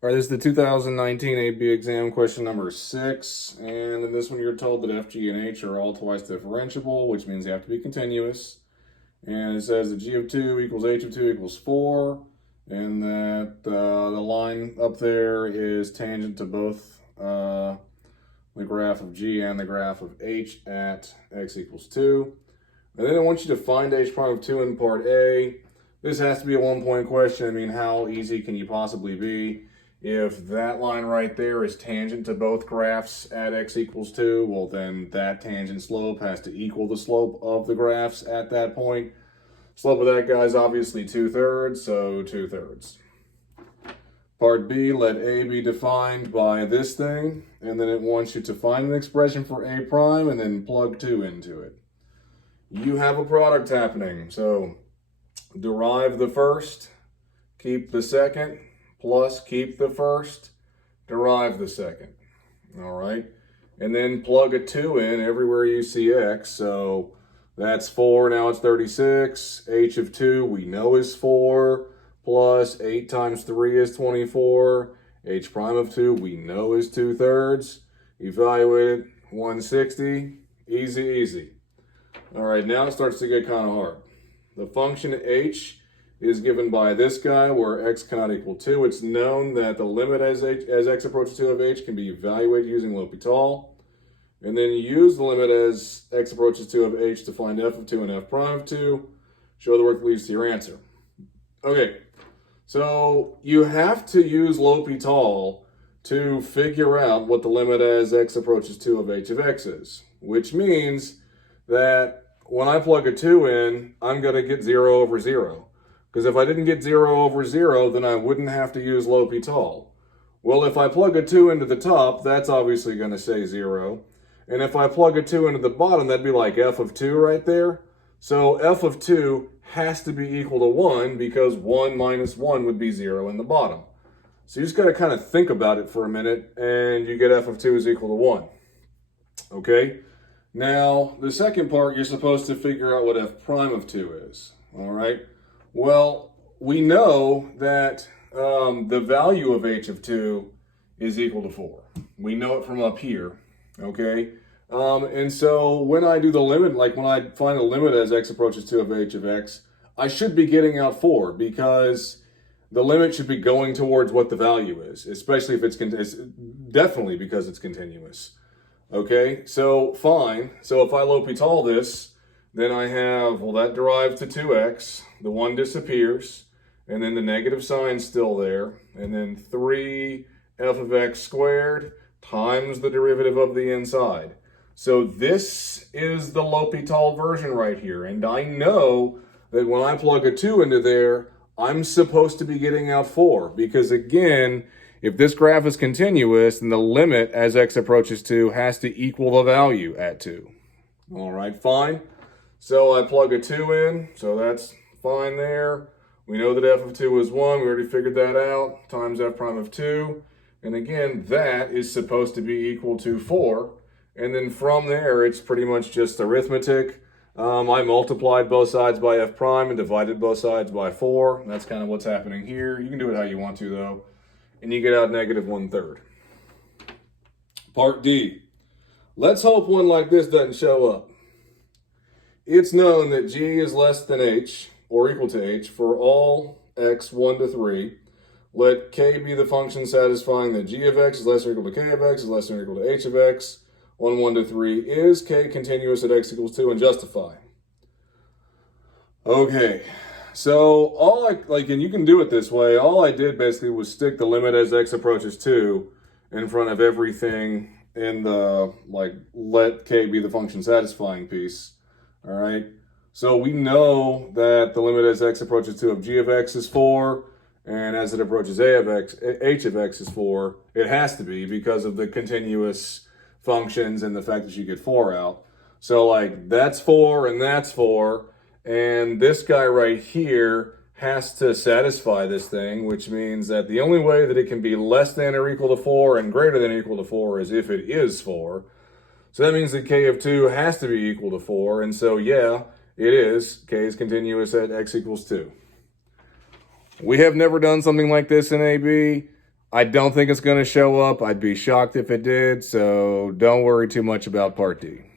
All right, this is the 2019 AB exam question number 6. And in this one, you're told that f, g, and h are all twice differentiable, which means they have to be continuous. And it says that g of 2 equals h of 2 equals 4. And that the line up there is tangent to both the graph of g and the graph of h at x equals 2. And then I want you to find h prime of 2 in part A. This has to be a 1-point question. I mean, how easy can you possibly be? If that line right there is tangent to both graphs at x equals 2, well then that tangent slope has to equal the slope of the graphs at that point. Slope of that guy is obviously 2/3, so 2/3. Part B, let A be defined by this thing, and then it wants you to find an expression for A prime and then plug 2 into it. You have a product happening, so derive the first, keep the second, plus keep the first, derive the second. All right. And then plug a 2 in everywhere you see x. So that's 4, now it's 36. H of 2 we know is 4, plus 8 times 3 is 24. H prime of 2 we know is 2/3. Evaluate it, 160. Easy, easy. All right, now it starts to get kind of hard. The function h is given by this guy where x cannot equal 2. It's known that the limit as x approaches 2 of h can be evaluated using L'Hopital. And then use the limit as x approaches 2 of h to find f of 2 and f prime of 2. Show the work that leads to your answer. Okay, so you have to use L'Hopital to figure out what the limit as x approaches 2 of h of x is, which means that when I plug a 2 in, I'm going to get 0 over 0. Because if I didn't get 0 over 0, then I wouldn't have to use L'Hopital. Well, if I plug a 2 into the top, that's obviously going to say 0. And if I plug a 2 into the bottom, that'd be like f of 2 right there. So f of 2 has to be equal to 1 because 1 minus 1 would be 0 in the bottom. So you just got to kind of think about it for a minute, and you get f of 2 is equal to 1. Okay? Now, the second part, you're supposed to figure out what f prime of 2 is. All right? Well, we know that the value of h of 2 is equal to 4. We know it from up here, okay? And so when I do the limit, like when I find a limit as x approaches 2 of h of x, I should be getting out 4 because the limit should be going towards what the value is, especially if it's definitely because it's continuous. Okay, so fine. So if I L'Hopital this, then I have, well, that derives to 2x, the 1 disappears, and then the negative sign's still there, and then 3 f of x squared times the derivative of the inside. So this is the L'Hopital version right here, and I know that when I plug a 2 into there, I'm supposed to be getting out 4, because again, if this graph is continuous, then the limit as x approaches 2 has to equal the value at 2. All right, fine. So I plug a 2 in, so that's fine there. We know that f of 2 is 1. We already figured that out, times f prime of 2. And again, that is supposed to be equal to 4. And then from there, it's pretty much just arithmetic. I multiplied both sides by f prime and divided both sides by 4. That's kind of what's happening here. You can do it how you want to, though. And you get out negative 1/3. Part D. Let's hope one like this doesn't show up. It's known that g is less than h, or equal to h, for all x 1 to 3. Let k be the function satisfying that g of x is less than or equal to k of x is less than or equal to h of x on 1 to 3. Is k continuous at x equals 2 and justify? Okay. So and you can do it this way. All I did basically was stick the limit as x approaches 2 in front of everything in the, let k be the function satisfying piece. All right. So we know that the limit as x approaches 2 of g of x is 4, and as it approaches h of x is 4. It has to be because of the continuous functions and the fact that you get 4 out. So that's 4 and that's 4. And this guy right here has to satisfy this thing, which means that the only way that it can be less than or equal to 4 and greater than or equal to 4 is if it is 4. So that means that k of 2 has to be equal to 4. And so, yeah, it is. K is continuous at x equals 2. We have never done something like this in AB. I don't think it's going to show up. I'd be shocked if it did, so don't worry too much about part D.